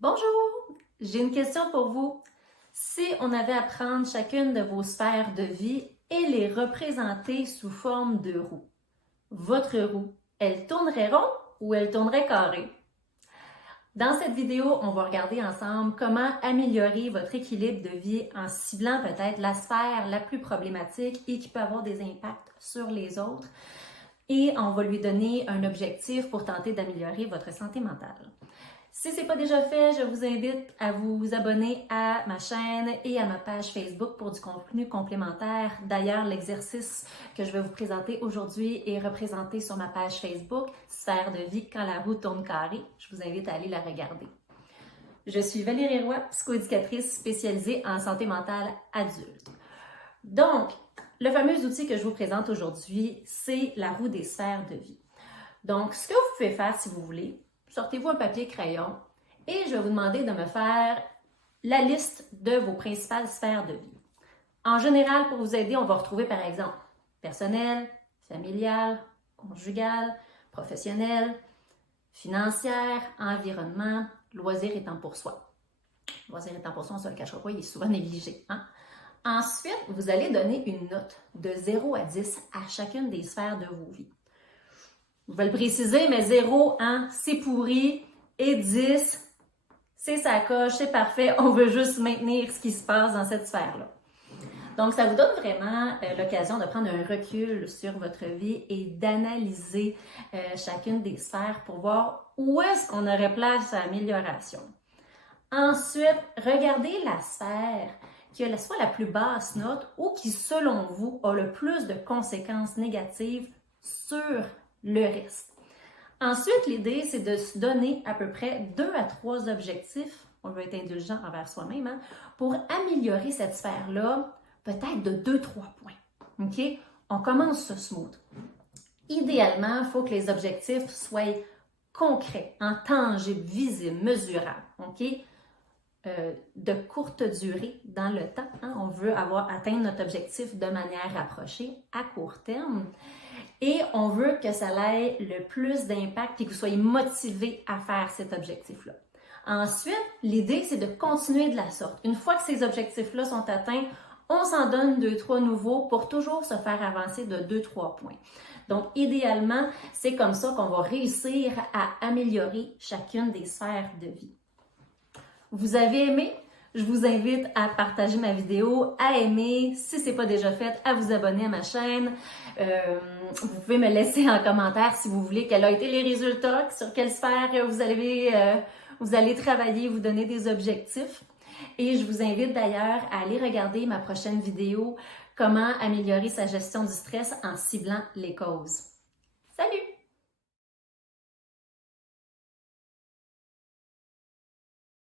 Bonjour, j'ai une question pour vous. Si on avait à prendre chacune de vos sphères de vie et les représenter sous forme de roue, votre roue, elle tournerait rond ou elle tournerait carré? Dans cette vidéo, on va regarder ensemble comment améliorer votre équilibre de vie en ciblant peut-être la sphère la plus problématique et qui peut avoir des impacts sur les autres. Et on va lui donner un objectif pour tenter d'améliorer votre santé mentale. Si ce n'est pas déjà fait, je vous invite à vous abonner à ma chaîne et à ma page Facebook pour du contenu complémentaire. D'ailleurs, l'exercice que je vais vous présenter aujourd'hui est représenté sur ma page Facebook, Sphère de vie quand la roue tourne carré. Je vous invite à aller la regarder. Je suis Valérie Roy, psychoéducatrice spécialisée en santé mentale adulte. Donc, le fameux outil que je vous présente aujourd'hui, c'est la roue des sphères de vie. Donc, ce que vous pouvez faire si vous voulez, sortez-vous un papier crayon et je vais vous demander de me faire la liste de vos principales sphères de vie. En général, pour vous aider, on va retrouver par exemple personnel, familial, conjugal, professionnel, financière, environnement, loisir et temps pour soi. Loisir et temps pour soi, on ne se le cachera pas, il est souvent négligé. Ensuite, vous allez donner une note de 0 à 10 à chacune des sphères de vos vies. Je vais le préciser, mais 0, c'est pourri, et 10, c'est sa coche, c'est parfait, on veut juste maintenir ce qui se passe dans cette sphère-là. Donc, ça vous donne vraiment l'occasion de prendre un recul sur votre vie et d'analyser chacune des sphères pour voir où est-ce qu'on aurait place à amélioration. Ensuite, regardez la sphère qui a soit la plus basse note ou qui, selon vous, a le plus de conséquences négatives sur le reste. Ensuite, l'idée, c'est de se donner à peu près 2 à 3 objectifs, on veut être indulgent envers soi-même, pour améliorer cette sphère-là, peut-être de 2-3 points. OK? On commence ce smooth. Idéalement, il faut que les objectifs soient concrets, tangibles, visibles, mesurables. OK? De courte durée dans le temps. On veut atteindre notre objectif de manière rapprochée, à court terme. Et on veut que ça ait le plus d'impact et que vous soyez motivé à faire cet objectif-là. Ensuite, l'idée, c'est de continuer de la sorte. Une fois que ces objectifs-là sont atteints, on s'en donne 2-3 nouveaux pour toujours se faire avancer de 2-3 points. Donc, idéalement, c'est comme ça qu'on va réussir à améliorer chacune des sphères de vie. Vous avez aimé? Je vous invite à partager ma vidéo, à aimer, si ce n'est pas déjà fait, à vous abonner à ma chaîne. Vous pouvez me laisser en commentaire si vous voulez quels ont été les résultats, sur quelle sphère vous allez travailler, vous donner des objectifs. Et je vous invite d'ailleurs à aller regarder ma prochaine vidéo, comment améliorer sa gestion du stress en ciblant les causes.